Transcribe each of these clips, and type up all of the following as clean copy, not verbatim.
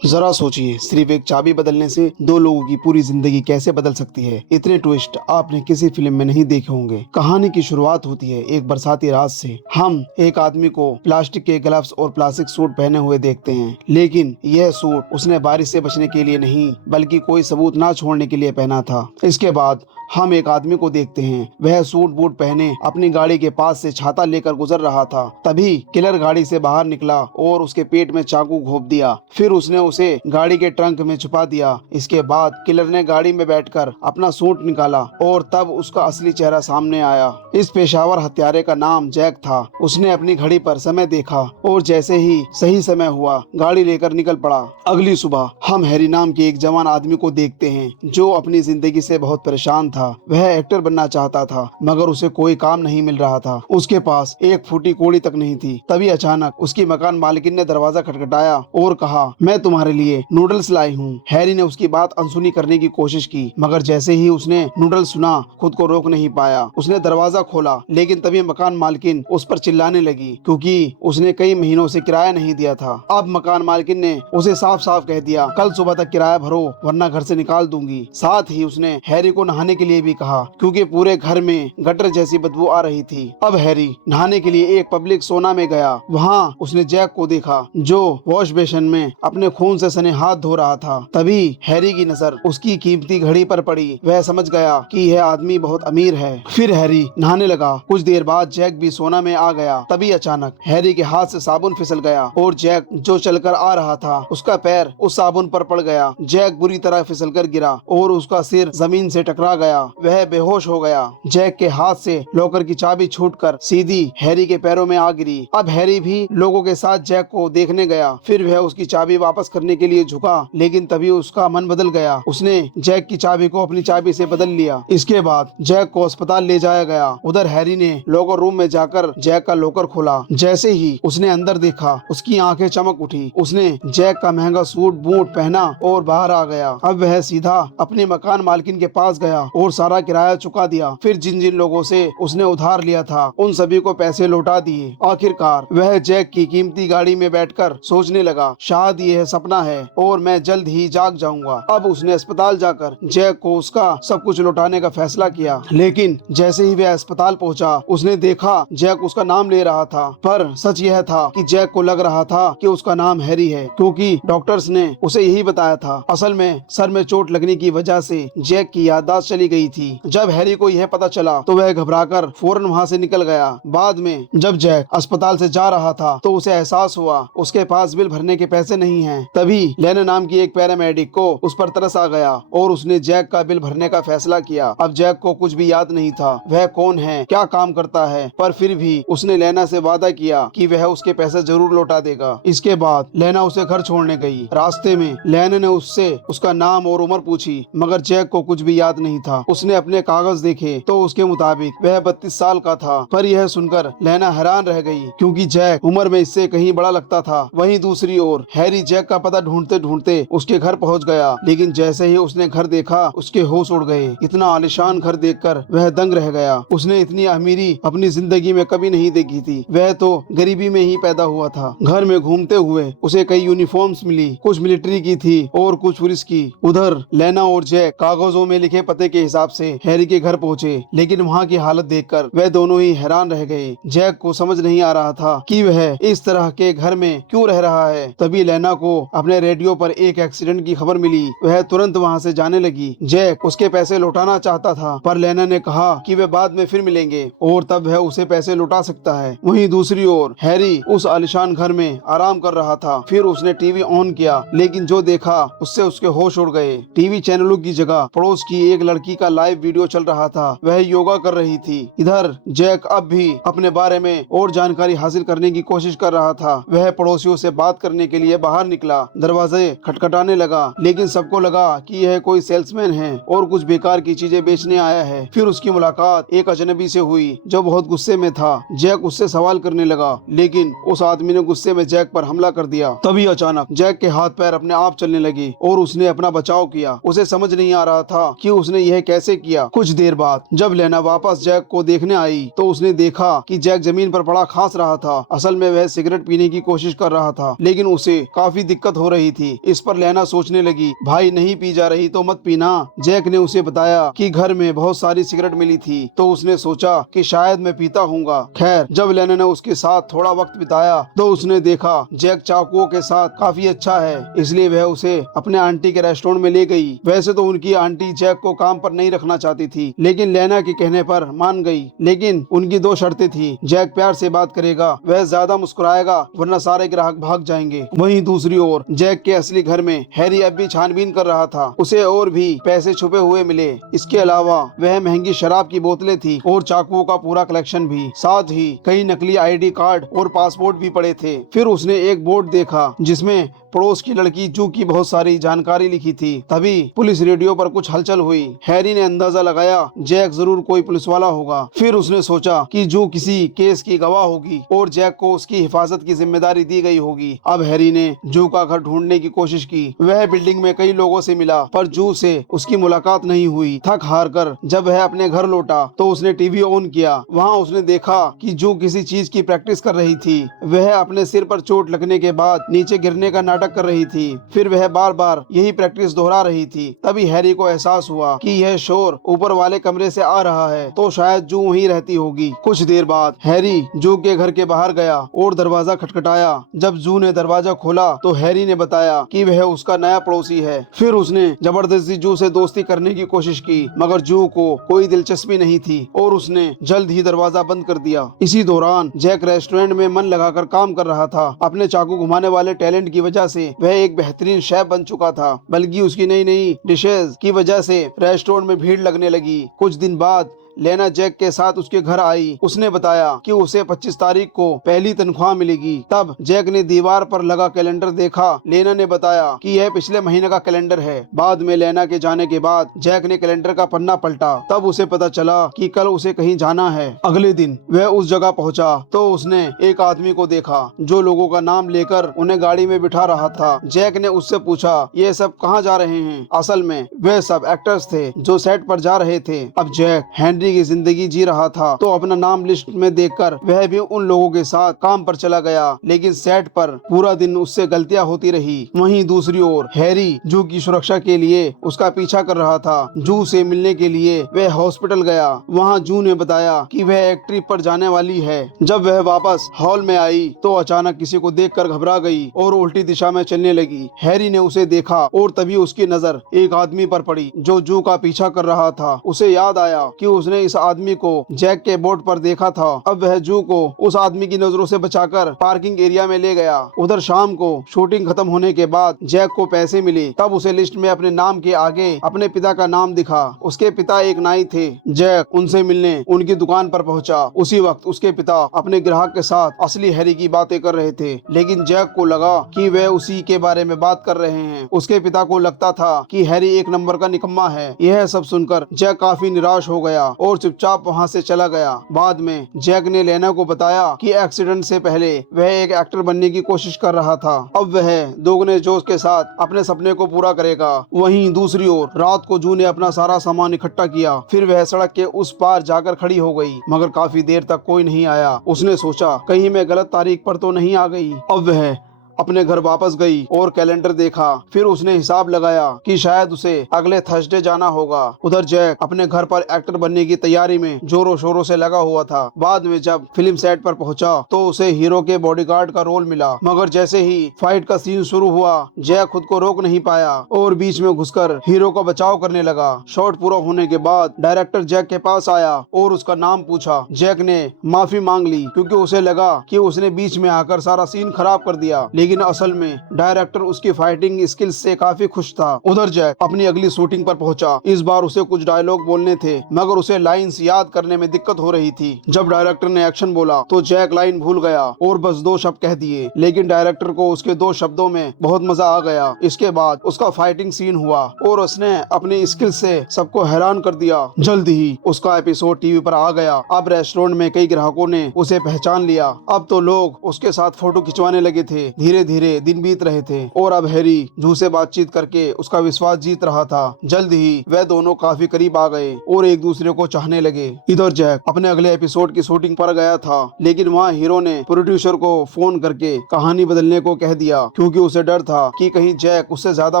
जरा सोचिए, सिर्फ एक चाबी बदलने से दो लोगों की पूरी जिंदगी कैसे बदल सकती है। इतने ट्विस्ट आपने किसी फिल्म में नहीं देखे होंगे। कहानी की शुरुआत होती है एक बरसाती रात से। हम एक आदमी को प्लास्टिक के ग्लव्स और प्लास्टिक सूट पहने हुए देखते हैं, लेकिन यह सूट उसने बारिश से बचने के लिए नहीं बल्कि कोई सबूत ना छोड़ने के लिए पहना था। इसके बाद हम एक आदमी को देखते हैं, वह सूट बूट पहने अपनी गाड़ी के पास से छाता लेकर गुजर रहा था। तभी किलर गाड़ी से बाहर निकला और उसके पेट में चाकू घोंप दिया। फिर उसने उसे गाड़ी के ट्रंक में छुपा दिया। इसके बाद किलर ने गाड़ी में बैठकर अपना सूट निकाला और तब उसका असली चेहरा सामने आया। इस पेशावर हत्यारे का नाम जैक था। उसने अपनी घड़ी पर समय देखा और जैसे ही सही समय हुआ गाड़ी लेकर निकल पड़ा। अगली सुबह हम हैरी नाम के एक जवान आदमी को देखते हैं जो अपनी जिंदगी से बहुत परेशान था। वह एक्टर बनना चाहता था मगर उसे कोई काम नहीं मिल रहा था। उसके पास एक फूटी कौड़ी तक नहीं थी। तभी अचानक उसकी मकान मालकिन ने दरवाजा खटखटाया और कहा, मैं तुम्हारे लिए नूडल्स लाई हूँ। हैरी ने उसकी बात अनसुनी करने की कोशिश की मगर जैसे ही उसने नूडल्स सुना खुद को रोक नहीं पाया। उसने दरवाजा खोला लेकिन तभी मकान मालकिन उस पर चिल्लाने लगी क्योंकि उसने कई महीनों से किराया नहीं दिया था। अब मकान मालकिन ने उसे साफ साफ कह दिया, कल सुबह तक किराया भरो वरना घर से निकाल दूंगी। साथ ही उसने हैरी को नहाने के लिए भी कहा क्योंकि पूरे घर में गटर जैसी बदबू आ रही थी। अब हैरी नहाने के लिए एक पब्लिक सोना में गया। वहाँ उसने जैक को देखा जो वॉश बेसिन में अपने खून से सने हाथ धो रहा था। तभी हैरी की नजर उसकी कीमती घड़ी पर पड़ी। वह समझ गया कि यह आदमी बहुत अमीर है। फिर हैरी नहाने लगा। कुछ देर बाद जैक भी सोना में आ गया। तभी अचानक हैरी के हाथ से साबुन फिसल गया और जैक जो चलकर आ रहा था उसका पैर उस साबुन पर पड़ गया। जैक बुरी तरह फिसलकर गिरा और उसका सिर जमीन से टकरा गया। वह बेहोश हो गया। जैक के हाथ से लॉकर की चाबी छूटकर सीधी हैरी के पैरों में आ गिरी। अब हैरी भी लोगों के साथ जैक को देखने गया। फिर वह उसकी चाबी वापस करने के लिए झुका लेकिन तभी उसका मन बदल गया। उसने जैक की चाबी को अपनी चाबी से बदल लिया। इसके बाद जैक को अस्पताल ले जाया गया। उधर हैरी ने लॉकर रूम में जाकर जैक का लॉकर खोला। जैसे ही उसने अंदर देखा उसकी आंखें चमक उठी। उसने जैक का महंगा सूट बूट पहना और बाहर आ गया। अब वह सीधा अपने मकान मालकिन के पास गया और सारा किराया चुका दिया। फिर जिन जिन लोगों से उसने उधार लिया था उन सभी को पैसे लौटा दिए। आखिरकार वह जैक की कीमती गाड़ी में बैठकर सोचने लगा, शायद यह सपना है और मैं जल्द ही जाग जाऊंगा। अब उसने अस्पताल जाकर जैक को उसका सब कुछ लौटाने का फैसला किया। लेकिन जैसे ही वह अस्पताल पहुंचा उसने देखा जैक उसका नाम ले रहा था। पर सच यह था कि जैक को लग रहा था कि उसका नाम हैरी है क्योंकि डॉक्टर्स ने उसे यही बताया था। असल में सर में चोट लगने की वजह से जैक की याददाश्त चली गई थी। जब हैरी को यह पता चला तो वह घबराकर फौरन वहां से निकल गया। बाद में जब जैक अस्पताल से जा रहा था तो उसे एहसास हुआ उसके पास बिल भरने के पैसे नहीं हैं। तभी लेना नाम की एक पैरामेडिक को उस पर तरस आ गया और उसने जैक का बिल भरने का फैसला किया। अब जैक को कुछ भी याद नहीं था, वह कौन है, क्या काम करता है, पर फिर भी उसने लेना से वादा किया कि वह उसके पैसे जरूर लौटा देगा। इसके बाद लेना उसे घर छोड़ने गई। रास्ते में लेना ने उससे उसका नाम और उम्र पूछी मगर जैक को कुछ भी याद नहीं था। उसने अपने कागज देखे तो उसके मुताबिक वह 32 साल का था। पर यह सुनकर लेना हैरान रह गई क्योंकि जैक उम्र में इससे कहीं बड़ा लगता था। वहीं दूसरी ओर हैरी जैक का पता ढूंढते ढूंढते उसके घर पहुंच गया। लेकिन जैसे ही उसने घर देखा उसके होश उड़ गए। इतना आलीशान घर देखकर वह दंग रह गया। उसने इतनी अमीरी अपनी जिंदगी में कभी नहीं देखी थी। वह तो गरीबी में ही पैदा हुआ था। घर में घूमते हुए उसे कई यूनिफॉर्म्स मिली, कुछ मिलिट्री की थी और कुछ पुलिस की। उधर लेना और जैक कागजों में लिखे पते के हिसाब से हैरी के घर पहुंचे, लेकिन वहां की हालत देखकर वह दोनों ही हैरान रह गए। जैक को समझ नहीं आ रहा था कि वह इस तरह के घर में क्यों रह रहा है। तभी लेना को अपने रेडियो पर एक एक्सीडेंट की खबर मिली। वह तुरंत वहां से जाने लगी। जैक उसके पैसे लौटाना चाहता था पर लेना ने कहा कि वे बाद में फिर मिलेंगे और तब वह उसे पैसे लौटा सकता है। वहीं दूसरी ओर हैरी उस आलीशान घर में आराम कर रहा था। फिर उसने टीवी ऑन किया लेकिन जो देखा उससे उसके होश उड़ गए। टीवी चैनलों की जगह पड़ोस की एक लड़की का लाइव वीडियो चल रहा था। वह योगा कर रही थी। इधर जैक अब भी अपने बारे में और जानकारी हासिल करने की कोशिश कर रहा था। वह पड़ोसियों से बात करने के लिए बाहर निकला। दरवाजे खटखटाने लगा लेकिन सबको लगा कि यह कोई सेल्समैन है और कुछ बेकार की चीजें बेचने आया है। फिर उसकी मुलाकात एक अजनबी से हुई जो बहुत गुस्से में था। जैक उससे सवाल करने लगा लेकिन उस आदमी ने गुस्से में जैक पर हमला कर दिया। तभी अचानक जैक के हाथ पैर अपने आप चलने लगे और उसने अपना बचाव किया। उसे समझ नहीं आ रहा था कि उसने यह कैसे किया। कुछ देर बाद जब लेना वापस जैक को देखने आई तो उसने देखा कि जैक जमीन पर पड़ा खांस रहा था। असल में वह सिगरेट पीने की कोशिश कर रहा था, लेकिन उसे काफी दिक्कत हो रही थी। इस पर लेना सोचने लगी, भाई नहीं पी जा रही तो मत पीना। जैक ने उसे बताया कि घर में बहुत सारी सिगरेट मिली थी, तो उसने सोचा कि शायद मैं पीता हूँगा। खैर, जब लेना ने उसके साथ थोड़ा वक्त बिताया तो उसने देखा जैक चाकुओं के साथ काफी अच्छा है, इसलिए वह उसे अपने आंटी के रेस्टोरेंट में ले गई। वैसे तो उनकी आंटी जैक को काम पर नहीं रखना चाहती थी, लेकिन लेना के कहने पर मान गई। लेकिन उनकी दो शर्तें थी, जैक प्यार से बात करेगा, वह ज्यादा मुस्कुराएगा, वरना सारे ग्राहक भाग जाएंगे। वहीं दूसरी ओर जैक के असली घर में हैरी अब भी छानबीन कर रहा था। उसे और भी पैसे छुपे हुए मिले। इसके अलावा वह महंगी शराब की बोतलें थी और चाकुओं का पूरा कलेक्शन भी। साथ ही कई नकली आईडी कार्ड और पासपोर्ट भी पड़े थे। फिर उसने एक बोर्ड देखा जिसमें पड़ोस की लड़की जू की बहुत सारी जानकारी लिखी थी। तभी पुलिस रेडियो पर कुछ हलचल हुई। हैरी ने अंदाजा लगाया जैक जरूर कोई पुलिस वाला होगा। फिर उसने सोचा कि जू किसी केस की गवाह होगी और जैक को उसकी हिफाजत की जिम्मेदारी दी गई होगी। अब हैरी ने जू का घर ढूंढने की कोशिश की। वह बिल्डिंग में कई लोगों से मिला, पर जू से उसकी मुलाकात नहीं हुई। थक हार कर जब वह अपने घर लौटा तो उसने टीवी ऑन किया। वहाँ उसने देखा कि जू किसी चीज की प्रैक्टिस कर रही थी। वह अपने सिर पर चोट लगने के बाद नीचे गिरने का नाटक कर रही थी। फिर वह बार बार यही प्रैक्टिस दोहरा रही थी। तभी हैरी को एहसास हुआ कि यह शोर ऊपर वाले कमरे से आ रहा है, तो शायद जू वहीं रहती होगी। कुछ देर बाद हैरी जू के घर के बाहर गया और दरवाजा खटखटाया। जब जू ने दरवाजा खोला तो हैरी ने बताया कि वह उसका नया पड़ोसी है। फिर उसने जबरदस्ती जू से दोस्ती करने की कोशिश की, मगर जू को कोई दिलचस्पी नहीं थी और उसने जल्द ही दरवाजा बंद कर दिया। इसी दौरान जैक रेस्टोरेंट में मन लगाकर काम कर रहा था। अपने चाकू घुमाने वाले टैलेंट की वजह से वह एक बेहतरीन शेफ बन चुका था, बल्कि उसकी नई नई डिशेज की वजह से रेस्टोरेंट में भीड़ लगने लगी। कुछ दिन बाद लेना जैक के साथ उसके घर आई। उसने बताया कि उसे 25 तारीख को पहली तनख्वाह मिलेगी। तब जैक ने दीवार पर लगा कैलेंडर देखा। लेना ने बताया कि यह पिछले महीने का कैलेंडर है। बाद में लेना के जाने के बाद जैक ने कैलेंडर का पन्ना पलटा। तब उसे पता चला कि कल उसे कहीं जाना है। अगले दिन वह उस जगह पहुंचा तो उसने एक आदमी को देखा जो लोगों का नाम लेकर उन्हें गाड़ी में बिठा रहा था। जैक ने उससे पूछा, ये सब कहाँ जा रहे हैं? असल में वे सब एक्टर्स थे जो सेट पर जा रहे थे। अब जैक हेनरी की जिंदगी जी रहा था, तो अपना नाम लिस्ट में देखकर वह भी उन लोगों के साथ काम पर चला गया। लेकिन सेट पर पूरा दिन उससे गलतियां होती रही। वहीं दूसरी ओर हैरी जू की सुरक्षा के लिए उसका पीछा कर रहा था। जू से मिलने के लिए वह हॉस्पिटल गया। वहाँ जू ने बताया कि वह एक ट्रिप पर जाने वाली है। जब वह वापस हॉल में आई तो अचानक किसी को देखकर घबरा गई और उल्टी दिशा में चलने लगी। हैरी ने उसे देखा और तभी उसकी नजर एक आदमी पर पड़ी जो जू का पीछा कर रहा था। उसे याद आया कि उसने इस आदमी को जैक के बोर्ड पर देखा था। अब वह जू को उस आदमी की नजरों से बचाकर पार्किंग एरिया में ले गया। उधर शाम को शूटिंग खत्म होने के बाद जैक को पैसे मिले। तब उसे लिस्ट में अपने नाम के आगे अपने पिता का नाम दिखा। उसके पिता एक नाई थे। जैक उनसे मिलने उनकी दुकान पर पहुंचा। उसी वक्त उसके पिता अपने ग्राहक के साथ असली हैरी की बातें कर रहे थे, लेकिन जैक को लगा कि वे उसी के बारे में बात कर रहे हैं। उसके पिता को लगता था कि हैरी एक नंबर का निकम्मा है। यह सब सुनकर जैक काफी निराश हो गया और चुपचाप वहाँ से चला गया। बाद में जैक ने लेना को बताया कि एक्सीडेंट से पहले वह एक एक्टर बनने की कोशिश कर रहा था। अब वह दोगुने जोश के साथ अपने सपने को पूरा करेगा। वहीं दूसरी ओर रात को जू ने अपना सारा सामान इकट्ठा किया। फिर वह सड़क के उस पार जाकर खड़ी हो गई, मगर काफी देर तक कोई नहीं आया। उसने सोचा कहीं मैं गलत तारीख पर तो नहीं आ गई। अब वह अपने घर वापस गई और कैलेंडर देखा। फिर उसने हिसाब लगाया कि शायद उसे अगले थर्सडे जाना होगा। उधर जैक अपने घर पर एक्टर बनने की तैयारी में जोरों शोरों से लगा हुआ था। बाद में जब फिल्म सेट पर पहुंचा तो उसे हीरो के बॉडीगार्ड का रोल मिला, मगर जैसे ही फाइट का सीन शुरू हुआ जैक खुद को रोक नहीं पाया और बीच में घुसकर हीरो का बचाव करने लगा। शॉट पूरा होने के बाद डायरेक्टर जैक के पास आया और उसका नाम पूछा। जैक ने माफी मांग ली क्योंकि उसे लगा कि उसने बीच में आकर सारा सीन खराब कर दिया, लेकिन असल में डायरेक्टर उसकी फाइटिंग स्किल्स से काफी खुश था। उधर जैक अपनी अगली शूटिंग पर पहुंचा। इस बार उसे कुछ डायलॉग बोलने थे, मगर उसे लाइंस याद करने में दिक्कत हो रही थी। जब डायरेक्टर ने एक्शन बोला तो जैक लाइन भूल गया और बस 2 शब्द कह दिए, लेकिन डायरेक्टर को उसके 2 शब्दों में बहुत मजा आ गया। इसके बाद उसका फाइटिंग सीन हुआ और उसने अपनी स्किल से सबको हैरान कर दिया। जल्द ही उसका एपिसोड टीवी पर आ गया। अब रेस्टोरेंट में कई ग्राहकों ने उसे पहचान लिया। अब तो लोग उसके साथ फोटो खिंचवाने लगे थे। धीरे धीरे धीरे दिन बीत रहे थे और अब हैरी जू से बातचीत करके उसका विश्वास जीत रहा था। जल्द ही वह दोनों काफी करीब आ गए और एक दूसरे को चाहने लगे। इधर जैक अपने अगले एपिसोड की शूटिंग पर गया था, लेकिन वहाँ हीरो ने प्रोड्यूसर को फोन करके कहानी बदलने को कह दिया, क्योंकि उसे डर था कि कहीं जैक उससे ज्यादा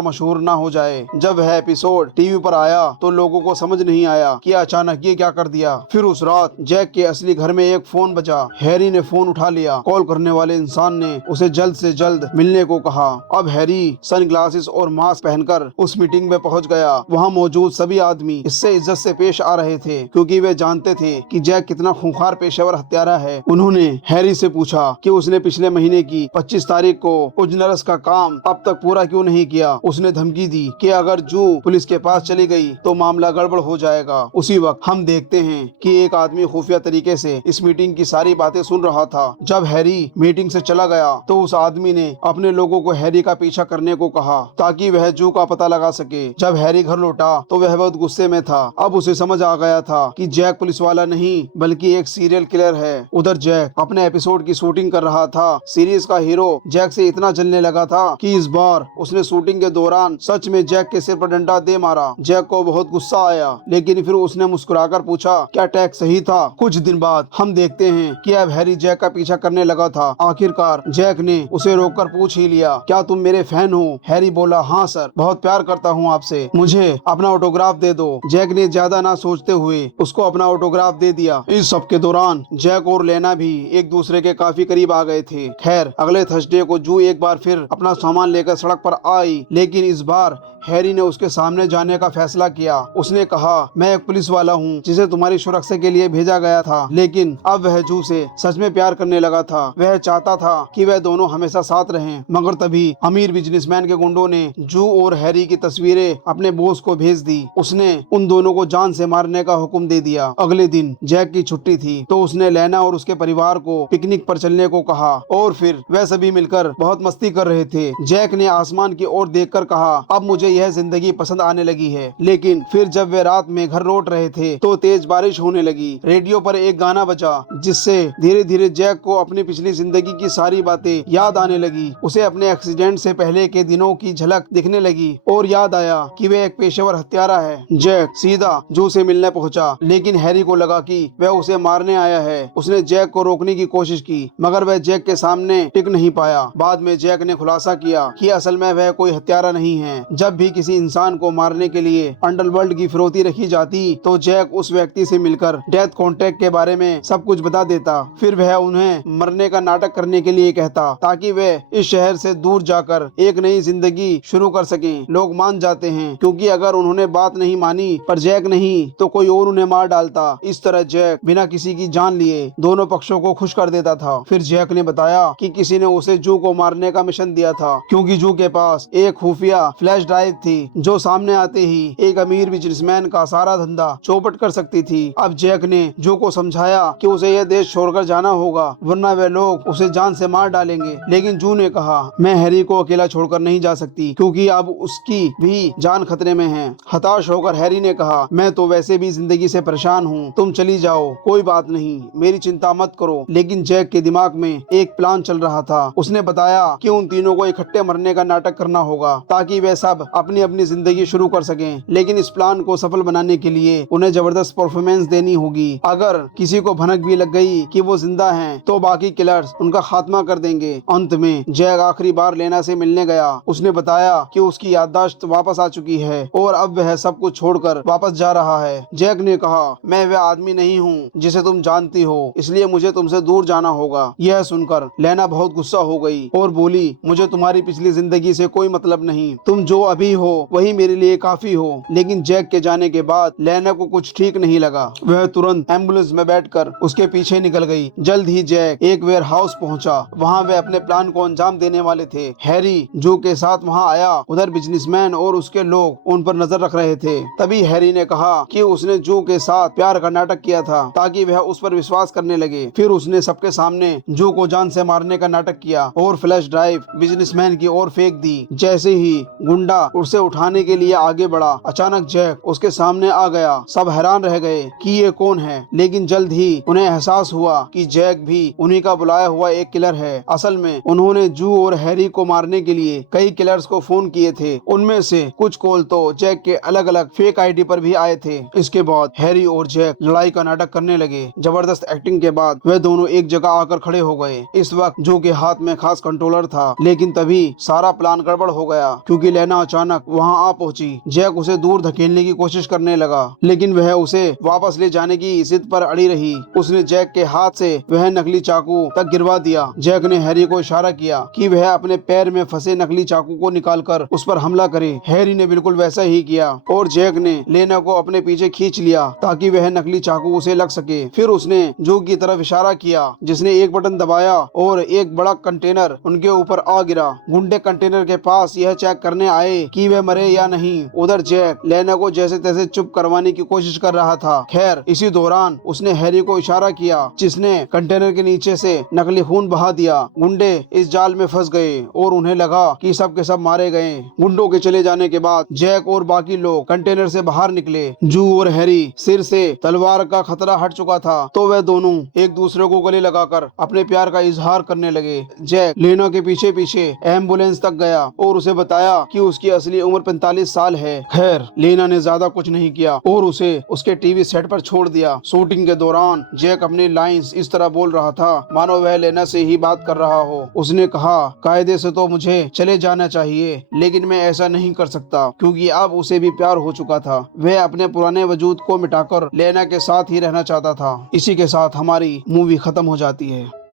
मशहूर ना हो जाए। जब वह एपिसोड टीवी पर आया तो लोगों को समझ नहीं आया कि अचानक ये क्या कर दिया। फिर उस रात जैक के असली घर में एक फोन बजा। हैरी ने फोन उठा लिया। कॉल करने वाले इंसान ने उसे जल्द से जल्द मिलने को कहा। अब हैरी सनग्लासेस और मास्क पहनकर उस मीटिंग में पहुंच गया। वहाँ मौजूद सभी आदमी इससे इज्जत से पेश आ रहे थे, क्योंकि वे जानते थे कि जैक कितना खूंखार पेशेवर हत्यारा है। उन्होंने हैरी से पूछा कि उसने पिछले महीने की 25 तारीख को उजनरस का काम अब तक पूरा क्यों नहीं किया। उसने धमकी दी कि अगर जू पुलिस के पास चली गई तो मामला गड़बड़ हो जाएगा। उसी वक्त हम देखते हैं कि एक आदमी खुफिया तरीके से इस मीटिंग की सारी बातें सुन रहा था। जब हैरी मीटिंग से चला गया तो उस आदमी ने अपने लोगों को हैरी का पीछा करने को कहा ताकि वह जू का पता लगा सके। जब हैरी घर लौटा तो वह बहुत गुस्से में था। अब उसे समझ आ गया था कि जैक पुलिस वाला नहीं बल्कि एक सीरियल किलर है। उधर जैक अपने एपिसोड की शूटिंग कर रहा था। सीरीज का हीरो जैक से इतना जलने लगा था कि इस बार उसने शूटिंग के दौरान सच में जैक के सिर पर डंडा दे मारा। जैक को बहुत गुस्सा आया, लेकिन फिर उसने मुस्कुराकर पूछा क्या टैग सही था। कुछ दिन बाद हम देखते हैं कि अब हैरी जैक का पीछा करने लगा था। आखिरकार जैक ने उसे रोककर पूछ ही लिया, क्या तुम मेरे फैन हो? हैरी बोला, हाँ सर, बहुत प्यार करता हूँ आपसे, मुझे अपना ऑटोग्राफ दे दो। जैक ने ज्यादा ना सोचते हुए उसको अपना ऑटोग्राफ दे दिया। इस सब के दौरान जैक और लेना भी एक दूसरे के काफी करीब आ गए थे। खैर अगले थर्सडे को जू एक बार फिर अपना सामान लेकर सड़क पर आई, लेकिन इस बार हैरी ने उसके सामने जाने का फैसला किया। उसने कहा, मैं एक पुलिस वाला हूँ जिसे तुम्हारी सुरक्षा के लिए भेजा गया था। लेकिन अब वह जू से सच में प्यार करने लगा था। वह चाहता था कि वह दोनों हमेशा साथ रहें। मगर तभी अमीर बिजनेसमैन के गुंडों ने जू और हैरी की तस्वीरें अपने बॉस को भेज दी। उसने उन दोनों को जान से मारने का हुक्म दे दिया। अगले दिन जैक की छुट्टी थी तो उसने लेना और उसके परिवार को पिकनिक पर चलने को कहा और फिर वह सभी मिलकर बहुत मस्ती कर रहे थे। जैक ने आसमान की ओर देखकर कहा, अब मुझे यह जिंदगी पसंद आने लगी है। लेकिन फिर जब वे रात में घर लौट रहे थे तो तेज बारिश होने लगी। रेडियो पर एक गाना बजा जिससे धीरे धीरे जैक को अपनी पिछली जिंदगी की सारी बातें याद आने लगी। उसे अपने एक्सीडेंट से पहले के दिनों की झलक दिखने लगी और याद आया कि वह एक पेशेवर हत्यारा है। जैक सीधा जू से मिलने पहुंचा, लेकिन हैरी को लगा कि वह उसे मारने आया है। उसने जैक को रोकने की कोशिश की, मगर वह जैक के सामने टिक नहीं पाया। बाद में जैक ने खुलासा किया कि असल में वह कोई हत्यारा नहीं है। जब भी किसी इंसान को मारने के लिए अंडरवर्ल्ड की फिरौती रखी जाती तो जैक उस व्यक्ति से मिलकर डेथ कॉन्ट्रैक्ट के बारे में सब कुछ बता देता। फिर वह उन्हें मरने का नाटक करने के लिए कहता ताकि वे इस शहर से दूर जाकर एक नई जिंदगी शुरू कर सकें। लोग मान जाते हैं क्योंकि अगर उन्होंने बात नहीं मानी पर जैक नहीं तो कोई और उन्हें मार डालता। इस तरह जैक बिना किसी की जान लिए दोनों पक्षों को खुश कर देता था। फिर जैक ने बताया कि किसी ने उसे जू को मारने का मिशन दिया था, क्योंकि जू के पास एक खुफिया फ्लैश ड्राइव थी जो सामने आते ही एक अमीर बिजनेसमैन का सारा धंधा चौपट कर सकती थी। अब जैक ने जू को समझाया कि उसे यह देश छोड़कर जाना होगा, वरना वे लोग उसे जान से मार डालेंगे। लेकिन जू ने कहा, मैं हैरी को अकेला छोड़कर नहीं जा सकती, क्योंकि अब उसकी भी जान खतरे में है। हताश होकर हैरी ने कहा, मैं तो वैसे भी जिंदगी से परेशान हूँ, तुम चली जाओ, कोई बात नहीं, मेरी चिंता मत करो। लेकिन जैक के दिमाग में एक प्लान चल रहा था। उसने बताया कि उन तीनों को इकट्ठे मरने का नाटक करना होगा ताकि वे सब अपनी अपनी जिंदगी शुरू कर सकें। लेकिन इस प्लान को सफल बनाने के लिए उन्हें जबरदस्त परफॉर्मेंस देनी होगी। अगर किसी को भनक भी लग गई कि वो जिंदा हैं, तो बाकी किलर्स उनका खात्मा कर देंगे। अंत में जैक आखिरी बार लेना से मिलने गया। उसने बताया कि उसकी याददाश्त वापस आ चुकी है और अब वह सब कुछ छोड़कर वापस जा रहा है। जैक ने कहा, मैं वह आदमी नहीं हूँ जिसे तुम जानती हो, इसलिए मुझे तुमसे दूर जाना होगा। यह सुनकर लेना बहुत गुस्सा हो गई और बोली, मुझे तुम्हारी पिछली जिंदगी से कोई मतलब नहीं, तुम जो अभी हो वही मेरे लिए काफी हो। लेकिन जैक के जाने के बाद लेना को कुछ ठीक नहीं लगा। वह तुरंत एम्बुलेंस में बैठकर उसके पीछे निकल गई। जल्द ही जैक एक वेयर हाउस पहुंचा। वहां वे अपने प्लान को अंजाम देने वाले थे। हैरी जू के साथ वहां आया। उधर बिजनेसमैन और उसके लोग उन पर नजर रख रहे थे। तभी हैरी ने कहा कि उसने जू के साथ प्यार का नाटक किया था ताकि वह उस पर विश्वास करने लगे। फिर उसने सबके सामने जू को जान से मारने का नाटक किया और फ्लैश ड्राइव बिजनेसमैन की ओर फेंक दी। जैसे ही गुंडा उसे उठाने के लिए आगे बढ़ा, अचानक जैक उसके सामने आ गया। सब हैरान रह गए कि ये कौन है, लेकिन जल्द ही उन्हें एहसास हुआ कि जैक भी उन्हीं का बुलाया हुआ एक किलर है। असल में उन्होंने जू और हैरी को मारने के लिए कई किलर्स को फोन किए थे। उनमें से कुछ कॉल तो जैक के अलग अलग फेक आईडी पर भी आए थे। इसके बाद हैरी और जैक लड़ाई का नाटक करने लगे। जबरदस्त एक्टिंग के बाद वे दोनों एक जगह आकर खड़े हो गए। इस वक्त जू के हाथ में खास कंट्रोलर था, लेकिन तभी सारा प्लान गड़बड़ हो गया क्योंकि लेना अचानक वहां आ पहुंची। जैक उसे दूर धकेलने की कोशिश करने लगा, लेकिन वह उसे वापस ले जाने की जिद पर अड़ी रही। उसने जैक के हाथ से वह नकली चाकू तक गिरवा दिया। जैक ने हैरी को इशारा किया कि वह अपने पैर में फंसे नकली चाकू को निकालकर उस पर हमला करे। हैरी ने बिल्कुल वैसा ही किया और जैक ने लेना को अपने पीछे खींच लिया ताकि वह नकली चाकू उसे लग सके। फिर उसने जू की तरफ इशारा किया, जिसने एक बटन दबाया और एक बड़ा कंटेनर उनके ऊपर आ गिरा। गुंडे कंटेनर के पास यह चेक करने आए कि वह मरे या नहीं। उधर जैक लेना को जैसे तैसे चुप करवाने की कोशिश कर रहा था। खैर, इसी दौरान उसने हैरी को इशारा किया, जिसने कंटेनर के नीचे से नकली खून बहा दिया। गुंडे इस जाल में फंस गए और उन्हें लगा कि सब के सब मारे गए। गुंडों के चले जाने के बाद जैक और बाकी लोग कंटेनर से बाहर निकले। जू और हैरी सिर से तलवार का खतरा हट चुका था, तो वे दोनों एक दूसरे को गले लगाकर अपने प्यार का इजहार करने लगे। जैक लेना के पीछे पीछे एम्बुलेंस तक गया और उसे बताया कि उसकी असली उम्र 45 साल है। खैर, लेना ने ज्यादा कुछ नहीं किया और उसे उसके टीवी सेट पर छोड़ दिया। शूटिंग के दौरान जैक अपनी लाइंस इस तरह बोल रहा था मानो वह लेना से ही बात कर रहा हो। उसने कहा, कायदे से तो मुझे चले जाना चाहिए, लेकिन मैं ऐसा नहीं कर सकता क्योंकि अब उसे भी प्यार हो चुका था। वह अपने पुराने वजूद को मिटाकर लेना के साथ ही रहना चाहता था। इसी के साथ हमारी मूवी खत्म हो जाती है।